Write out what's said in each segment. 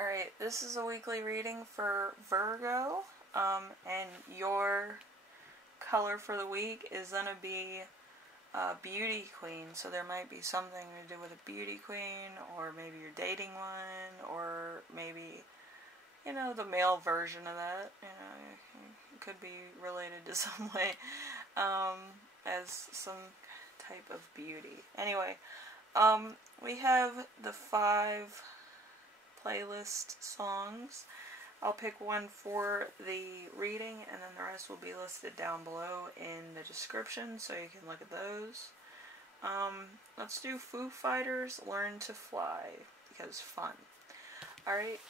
Alright, this is a weekly reading for Virgo, and your color for the week is going to be Beauty Queen. So there might be something to do with a beauty queen, or maybe you're dating one, or maybe, you know, the male version of that. You know, it could be related to some way, as some type of beauty. Anyway, we have the 5 playlist songs. I'll pick one for the reading, and then the rest will be listed down below in the description, so you can look at those. Let's do Foo Fighters-Learn to Fly, because fun. Alright,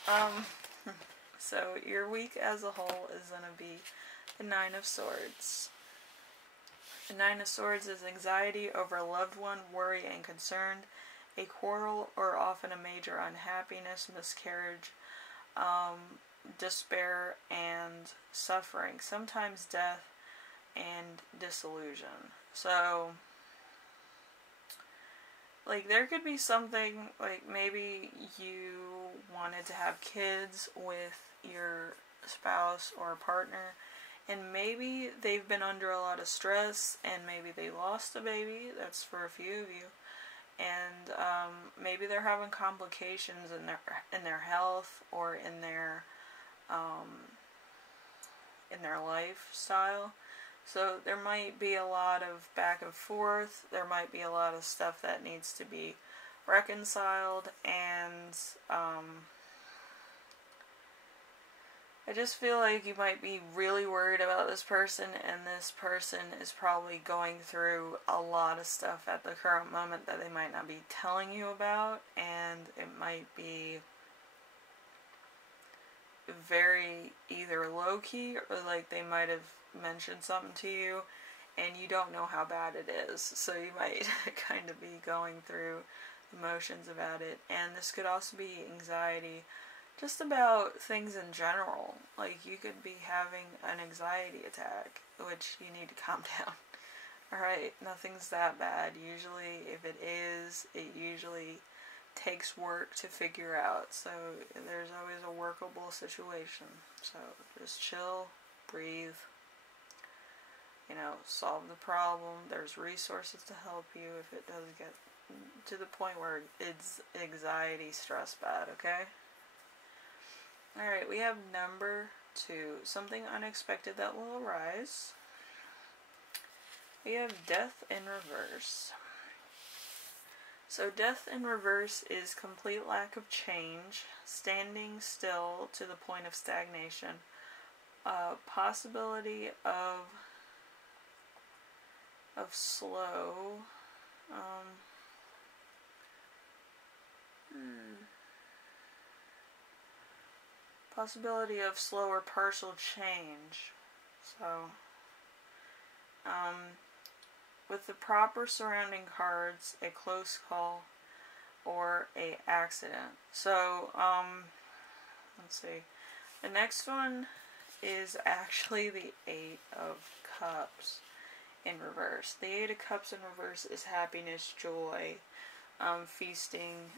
so your week as a whole is going to be the 9 of Swords. The 9 of Swords is anxiety over a loved one, worry and concern, a quarrel or often a major unhappiness, miscarriage, despair and suffering, sometimes death and disillusion. So, like, there could be something, like, maybe you wanted to have kids with your spouse or partner, and maybe they've been under a lot of stress, and maybe they lost a baby. That's for a few of you. And maybe they're having complications in their health or in their lifestyle. So there might be a lot of back and forth. There might be a lot of stuff that needs to be reconciled, and I just feel like you might be really worried about this person, and this person is probably going through a lot of stuff at the current moment that they might not be telling you about, and it might be very either low-key or like they might have mentioned something to you and you don't know how bad it is, so you might kind of be going through emotions about it. And this could also be anxiety just about things in general. Like, you could be having an anxiety attack, which you need to calm down. Alright, nothing's that bad. Usually, if it is, it usually takes work to figure out. So, there's always a workable situation. So, just chill, breathe, you know, solve the problem. There's resources to help you if it does get to the point where it's anxiety, stress bad, okay? Alright, we have number 2, something unexpected that will arise. We have Death in Reverse. So Death in Reverse is complete lack of change, standing still to the point of stagnation, possibility of slow, possibility of slow or partial change. So, with the proper surrounding cards, a close call or a accident. So, let's see. The next one is actually the 8 of Cups in reverse. The 8 of Cups in reverse is happiness, joy, feasting,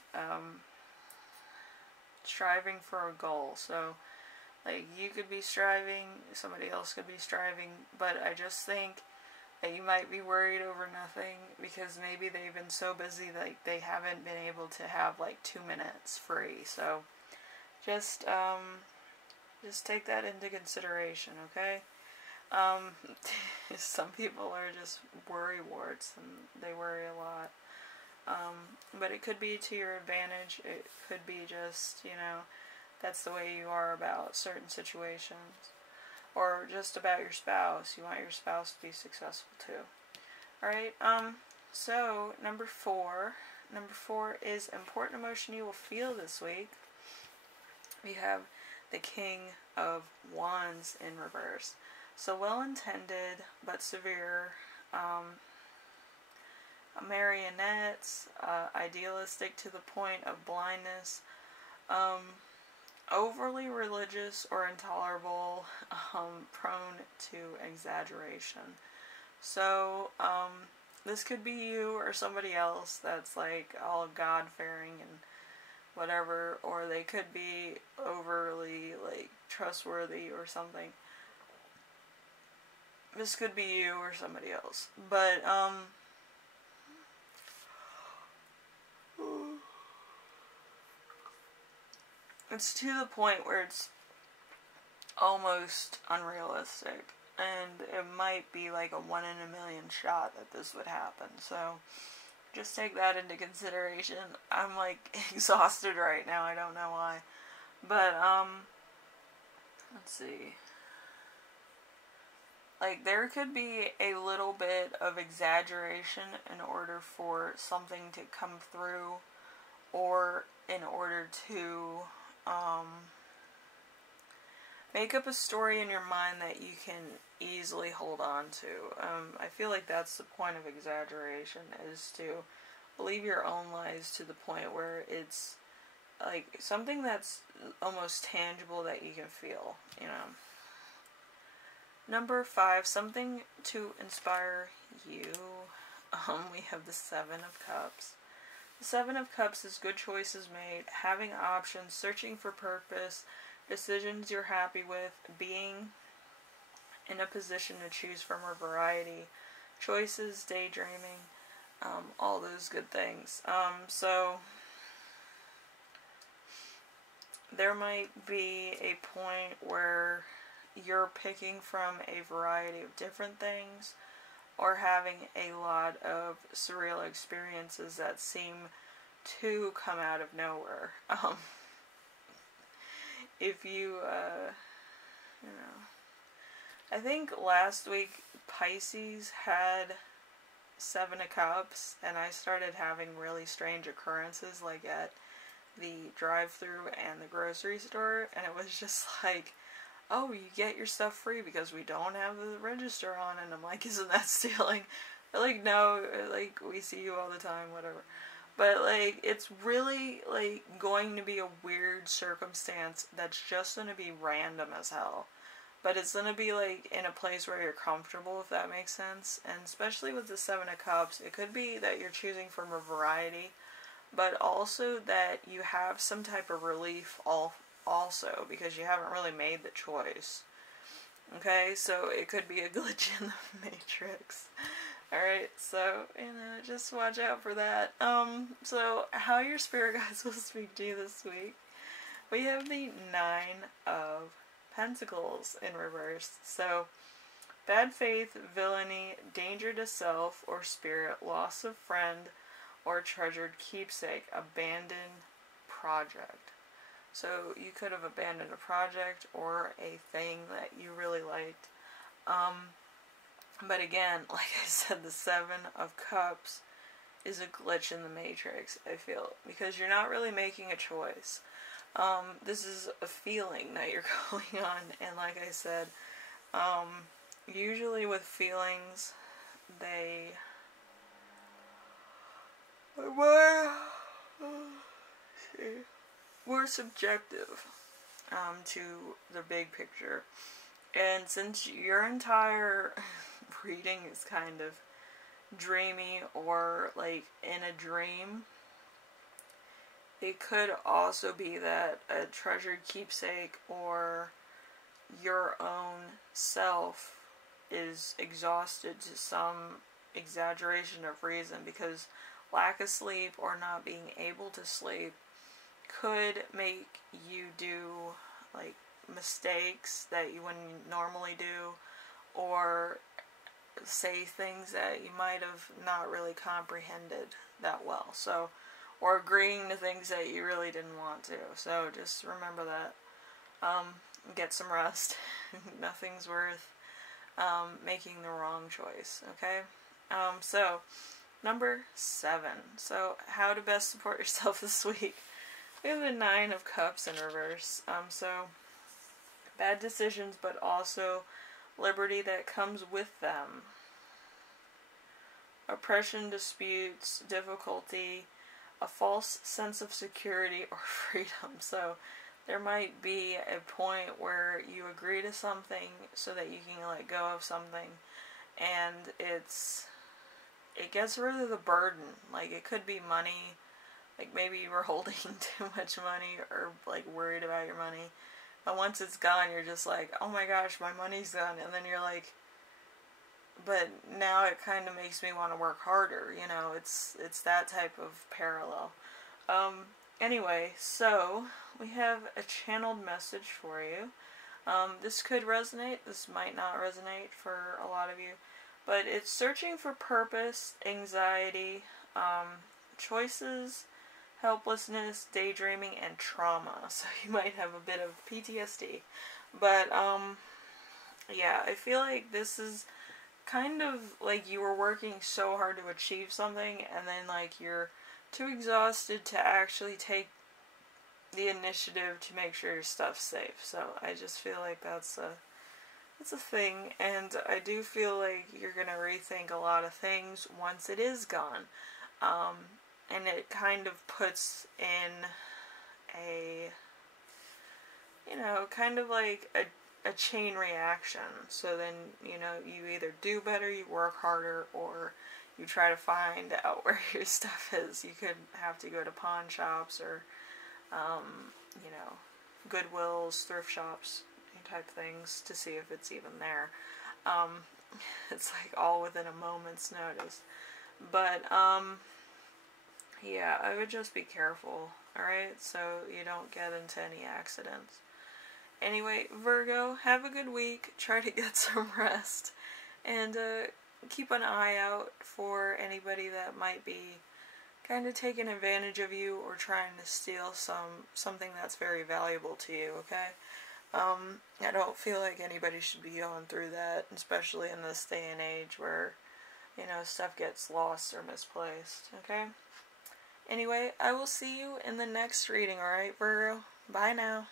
striving for a goal. So, like, you could be striving, somebody else could be striving, but I just think that you might be worried over nothing because maybe they've been so busy that they haven't been able to have like 2 minutes free. So just take that into consideration, okay? Some people are just worrywarts and they worry a lot. But it could be to your advantage. It could be just, you know, that's the way you are about certain situations. Or just about your spouse. You want your spouse to be successful too. Alright, so number 4. Number 4 is important emotion you will feel this week. We have the King of Wands in reverse. So well-intended but severe, marionettes, idealistic to the point of blindness, overly religious or intolerable, prone to exaggeration. So, this could be you or somebody else that's like all God-fearing and whatever, or they could be overly, like, trustworthy or something. This could be you or somebody else. But, it's to the point where it's almost unrealistic. And it might be like a 1 in a million shot that this would happen. So, just take that into consideration. I'm, like, exhausted right now. I don't know why. But, let's see. Like, there could be a little bit of exaggeration in order for something to come through, or in order to, make up a story in your mind that you can easily hold on to. I feel like that's the point of exaggeration, is to believe your own lies to the point where it's, like, something that's almost tangible that you can feel, you know. Number 5, something to inspire you. We have the 7 of Cups. The 7 of Cups is good choices made, having options, searching for purpose, decisions you're happy with, being in a position to choose from a variety, choices, daydreaming, all those good things. So there might be a point where you're picking from a variety of different things, or having a lot of surreal experiences that seem to come out of nowhere. If you, you know, I think last week Pisces had 7 of Cups, and I started having really strange occurrences, like at the drive-thru and the grocery store, and it was just like, oh, you get your stuff free because we don't have the register on, and I'm like, isn't that stealing? They're like, no, like, we see you all the time, whatever. But, like, it's really, like, going to be a weird circumstance that's just going to be random as hell. But it's going to be, like, in a place where you're comfortable, if that makes sense. And especially with the 7 of Cups, it could be that you're choosing from a variety, but also that you have some type of relief also, because you haven't really made the choice. Okay, so it could be a glitch in the Matrix. Alright, so, you know, just watch out for that. So, how your spirit guides will speak to you this week. We have the 9 of Pentacles in reverse. So, bad faith, villainy, danger to self or spirit, loss of friend, or treasured keepsake, abandoned project. So you could have abandoned a project or a thing that you really liked. But again, like I said, the 7 of Cups is a glitch in the Matrix, I feel, because you're not really making a choice. This is a feeling that you're going on, and like I said, usually with feelings, they we're subjective to the big picture. And since your entire reading is kind of dreamy or like in a dream, it could also be that a treasured keepsake or your own self is exhausted to some exaggeration of reason, because lack of sleep or not being able to sleep could make you do like mistakes that you wouldn't normally do, or say things that you might have not really comprehended that well. So, or agreeing to things that you really didn't want to. So just remember that. Get some rest. Nothing's worth making the wrong choice. Okay? So, number 7. So, how to best support yourself this week. We have the 9 of Cups in reverse. So, bad decisions, but also liberty that comes with them. Oppression, disputes, difficulty, a false sense of security or freedom. So, there might be a point where you agree to something so that you can let go of something, and it gets rid of the burden. Like, it could be money, Like, maybe you were holding too much money or, like, worried about your money. But once it's gone, you're just like, oh my gosh, my money's gone. And then you're like, but now it kind of makes me want to work harder, you know, it's that type of parallel. Anyway, so we have a channeled message for you. This could resonate, this might not resonate for a lot of you, but it's searching for purpose, anxiety, choices, helplessness, daydreaming, and trauma. So you might have a bit of PTSD. But, yeah, I feel like this is kind of like you were working so hard to achieve something, and then, like, you're too exhausted to actually take the initiative to make sure your stuff's safe. So I just feel like it's a thing, and I do feel like you're gonna rethink a lot of things once it is gone. And it kind of puts in a, you know, kind of like a chain reaction. So then, you know, you either do better, you work harder, or you try to find out where your stuff is. You could have to go to pawn shops or, you know, Goodwills, thrift shops, type things to see if it's even there. It's like all within a moment's notice. But, yeah, I would just be careful, alright? So you don't get into any accidents. Anyway, Virgo, have a good week. Try to get some rest. And, keep an eye out for anybody that might be kind of taking advantage of you or trying to steal something that's very valuable to you, okay? I don't feel like anybody should be going through that, especially in this day and age where, you know, stuff gets lost or misplaced, okay? Anyway, I will see you in the next reading, alright, Virgo? Bye now.